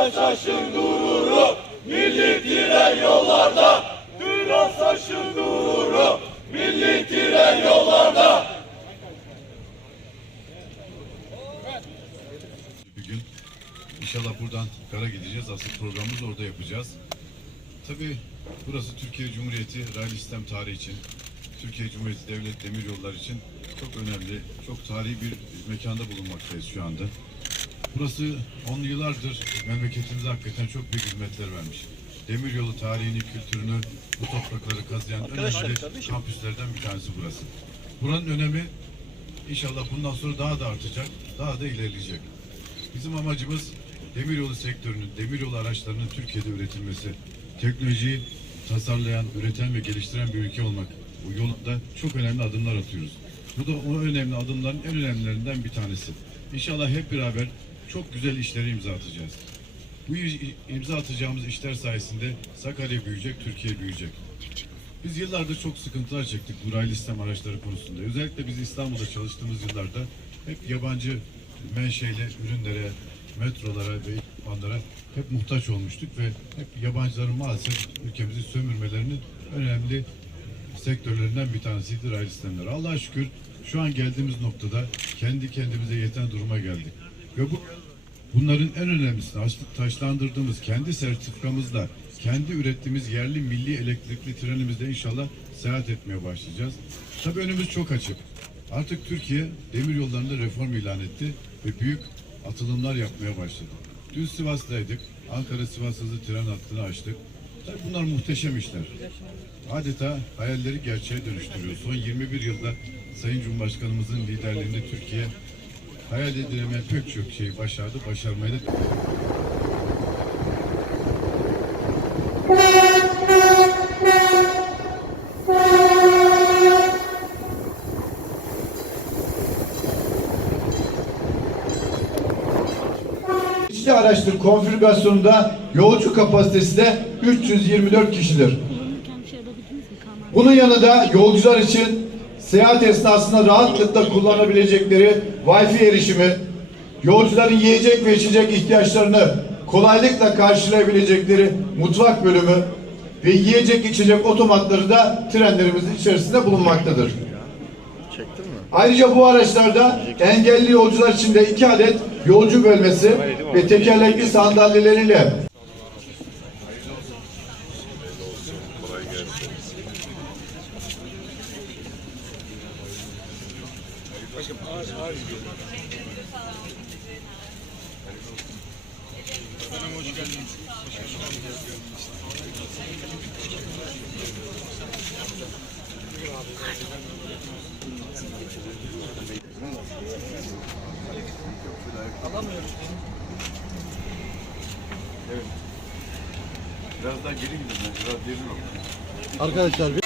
Türasaş'ın gururu, milli yollarda. Türasaş'ın gururu, milli yollarda. bir. İnşallah buradan kara gideceğiz. Asıl programımızı orada yapacağız. Tabii burası Türkiye Cumhuriyeti raylı sistem tarihi için, Türkiye Cumhuriyeti Devlet Demir Yolları için çok önemli, çok tarihi bir mekanda bulunmaktayız şu anda. Burası on yıllardır memleketimize hakikaten çok büyük hizmetler vermiş. Demiryolu tarihini, kültürünü, bu toprakları kazıyan önemli kampüslerden bir tanesi burası. Buranın önemi İnşallah bundan sonra daha da artacak, daha da ilerleyecek. Bizim amacımız demiryolu sektörünün, demiryolu araçlarının Türkiye'de üretilmesi. Teknolojiyi tasarlayan, üreten ve geliştiren bir ülke olmak. Bu yolda çok önemli adımlar atıyoruz. Bu da o önemli adımların en önemlilerinden bir tanesi. İnşallah hep beraber çok güzel işleri imza atacağız. Bu imza atacağımız işler sayesinde Sakarya büyüyecek, Türkiye büyüyecek. Biz yıllardır çok sıkıntılar çektik bu raylı sistem araçları konusunda. Özellikle biz İstanbul'da çalıştığımız yıllarda hep yabancı menşeyle ürünlere, metrolara ve ekipmanlara hep muhtaç olmuştuk ve hep yabancıların maalesef ülkemizi sömürmelerinin önemli sektörlerinden bir tanesiydi raylı sistemler. Allah'a şükür şu an geldiğimiz noktada kendi kendimize yeten duruma geldik. Ve bu Bunların en önemlisini açtık, taşlandırdığımız kendi sertifikamızla, kendi ürettiğimiz yerli milli elektrikli trenimizde inşallah seyahat etmeye başlayacağız. Tabii önümüz çok açık. Artık Türkiye demir yollarında reform ilan etti ve büyük atılımlar yapmaya başladı. Dün Sivas'taydık. Ankara Sivas hızlı tren hattını açtık. Tabii bunlar muhteşem işler. Adeta hayalleri gerçeğe dönüştürüyor. Son 21 yılda Sayın Cumhurbaşkanımızın liderliğinde Türkiye hayal edilemeyen pek çok şeyi başardı, başarmayı da İçli araçlı konfigürasyonunda yolcu kapasitesi de 324 kişidir. şey? Bunun yanında yolcular için seyahat esnasında rahatlıkla kullanabilecekleri Wi-Fi erişimi, yolcuların yiyecek ve içecek ihtiyaçlarını kolaylıkla karşılayabilecekleri mutfak bölümü ve yiyecek içecek otomatları da trenlerimizin içerisinde bulunmaktadır. Ayrıca bu araçlarda engelli yolcular için de iki adet yolcu bölmesi ve tekerlekli sandalyeleriyle Biraz daha geri gidin. Biraz derin olun. Arkadaşlar